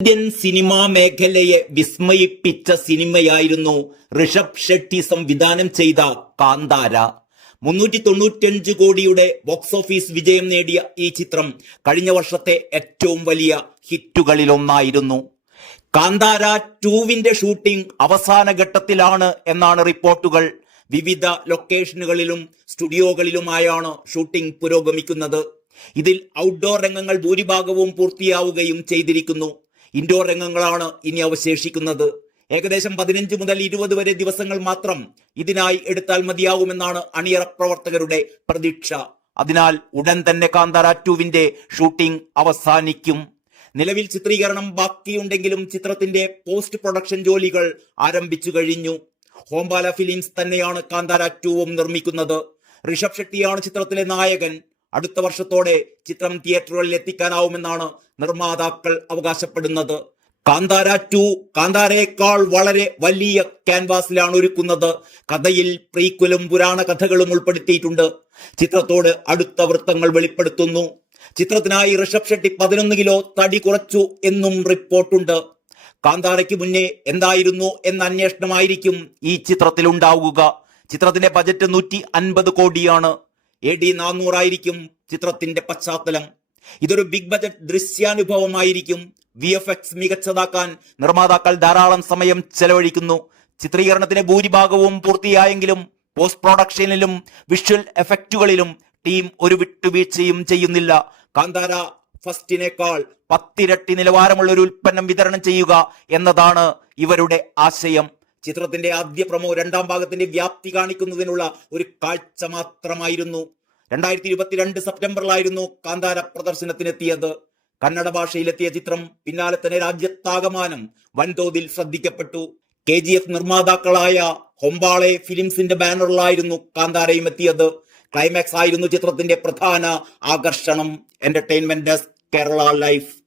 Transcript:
Indian cinema മേഖലയെ വിസ്മയിപ്പിച്ച സിനിമയായിരുന്നു ഋഷഭ് ഷെട്ടി സംവിധാനം ചെയ്ത കാന്താര. മുന്നൂറ്റി തൊണ്ണൂറ്റഞ്ച് കോടിയുടെ ബോക്സ് ഓഫീസ് വിജയം നേടിയ ഈ ചിത്രം കഴിഞ്ഞ വർഷത്തെ ഏറ്റവും വലിയ ഹിറ്റുകളിലൊന്നായിരുന്നു. കാന്താര ടൂവിന്റെ ഷൂട്ടിംഗ് അവസാന ഘട്ടത്തിലാണ് എന്നാണ് റിപ്പോർട്ടുകൾ. വിവിധ ലൊക്കേഷനുകളിലും സ്റ്റുഡിയോകളിലുമായാണ് ഷൂട്ടിംഗ് പുരോഗമിക്കുന്നത്. ഇതിൽ ഔട്ട്ഡോർ രംഗങ്ങൾ ഭൂരിഭാഗവും പൂർത്തിയാവുകയും ചെയ്തിരിക്കുന്നു. ഇൻഡോർ രംഗങ്ങളാണ് ഇനി അവശേഷിക്കുന്നത്. ഏകദേശം പതിനഞ്ച് മുതൽ ഇരുപത് വരെ ദിവസങ്ങൾ മാത്രം ഇതിനായി എടുത്താൽ മതിയാകുമെന്നാണ് അണിയറ പ്രവർത്തകരുടെ പ്രതീക്ഷ. അതിനാൽ ഉടൻ തന്നെ കാന്താര ടുവിന്റെ ഷൂട്ടിംഗ് അവസാനിക്കും. നിലവിൽ ചിത്രീകരണം ബാക്കിയുണ്ടെങ്കിലും ചിത്രത്തിന്റെ പോസ്റ്റ് പ്രൊഡക്ഷൻ ജോലികൾ ആരംഭിച്ചു കഴിഞ്ഞു. ഹോംബാല ഫിലിംസ് തന്നെയാണ് കാന്താര ടൂവും നിർമ്മിക്കുന്നത്. ഋഷഭ് ഷെട്ടിയാണ് ചിത്രത്തിലെ നായകൻ. അടുത്ത വർഷത്തോടെ ചിത്രം തിയേറ്ററുകളിൽ എത്തിക്കാനാവുമെന്നാണ് നിർമ്മാതാക്കൾ അവകാശപ്പെടുന്നത്. കാന്താര ടു കാന്താരയേക്കാൾ വളരെ വലിയ ക്യാൻവാസിലാണ് ഒരുക്കുന്നത്. കഥയിൽ പ്രീക്വലും പുരാണ കഥകളും ഉൾപ്പെടുത്തിയിട്ടുണ്ട്. ചിത്രത്തോട് അടുത്ത വൃത്തങ്ങൾ വെളിപ്പെടുത്തുന്നു. ചിത്രത്തിനായി ഋഷഭ് ഷെട്ടി പതിനൊന്ന് കിലോ തടി കുറച്ചു എന്നും റിപ്പോർട്ടുണ്ട്. കാന്താരയ്ക്ക് മുന്നേ എന്തായിരുന്നു എന്ന അന്വേഷണമായിരിക്കും ഈ ചിത്രത്തിൽ ഉണ്ടാവുക ചിത്രത്തിന്റെ ബജറ്റ് നൂറ്റി അൻപത് കോടിയാണ്. എ ഡി നാനൂറായിരിക്കും ചിത്രത്തിന്റെ പശ്ചാത്തലം. ഇതൊരു ബിഗ് ബജറ്റ് ദൃശ്യാനുഭവമായിരിക്കും. വി എഫ് എക്സ് മികച്ചതാക്കാൻ നിർമ്മാതാക്കൾ ധാരാളം സമയം ചെലവഴിക്കുന്നു. ചിത്രീകരണത്തിന്റെ ഭൂരിഭാഗവും പൂർത്തിയായെങ്കിലും പോസ്റ്റ് പ്രൊഡക്ഷനിലും വിഷ്വൽ എഫക്റ്റുകളിലും ടീം ഒരു വിട്ടുവീഴ്ചയും ചെയ്യുന്നില്ല. കാന്താര ഫസ്റ്റിനേക്കാൾ പത്തിരട്ടി നിലവാരമുള്ള ഒരു ഉൽപ്പന്നം വിതരണം ചെയ്യുക എന്നതാണ് ഇവരുടെ ആശയം. ചിത്രത്തിന്റെ ആദ്യ പ്രമോ രണ്ടാം ഭാഗത്തിന്റെ വ്യാപ്തി കാണിക്കുന്നതിനുള്ള ഒരു കാഴ്ച മാത്രമായിരുന്നു. രണ്ടായിരത്തി ഇരുപത്തിരണ്ട് സെപ്റ്റംബറിലായിരുന്നു കാന്താര പ്രദർശനത്തിനെത്തിയത്. കന്നഡ ഭാഷയിലെത്തിയ ചിത്രം പിന്നാലെ തന്നെ രാജ്യത്താകമാനം വൻതോതിൽ ശ്രദ്ധിക്കപ്പെട്ടു. കെ ജി എഫ് നിർമ്മാതാക്കളായ ഹൊമ്പാളെ ഫിലിംസിന്റെ ബാനറിലായിരുന്നു കാന്താരയും എത്തിയത്. ക്ലൈമാക്സ് ആയിരുന്നു ചിത്രത്തിന്റെ പ്രധാന ആകർഷണം. Entertainment desk Kerala life